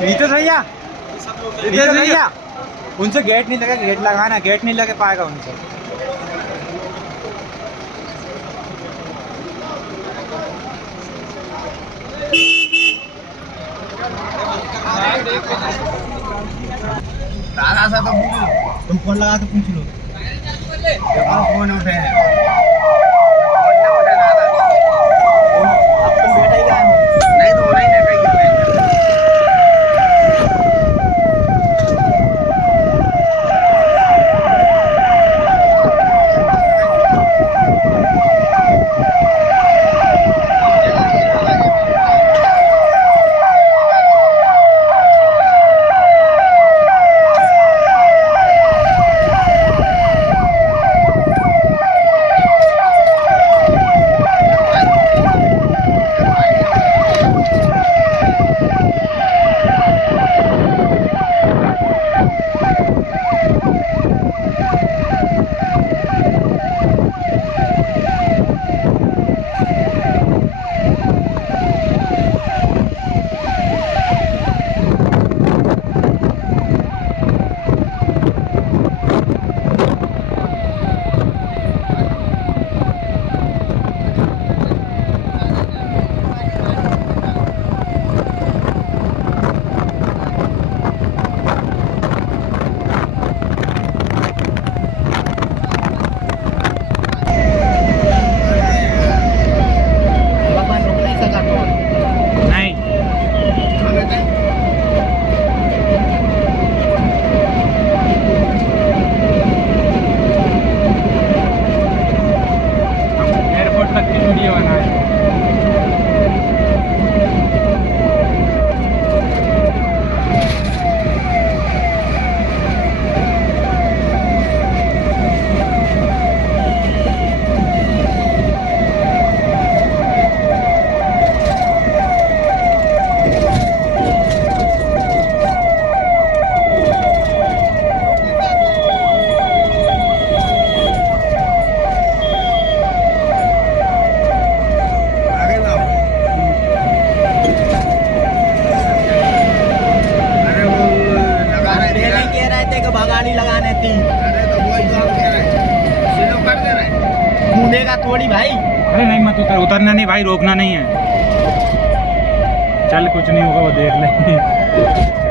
रितेश भैया, रितेश भैया, उनसे गेट नहीं लगे, गेट लगाना, गेट नहीं लगे पाएगा उनसे। दादा सा तो तुम फोन लगा के पूछ लो, फोन उठे लगाने थी। अरे तो वो जॉब कह रहा है, स्लो कर दे रहा है, मुड़ेगा थोड़ी भाई। अरे नहीं मत उतरना नहीं भाई, रोकना नहीं है, चल कुछ नहीं होगा, वो देख ले।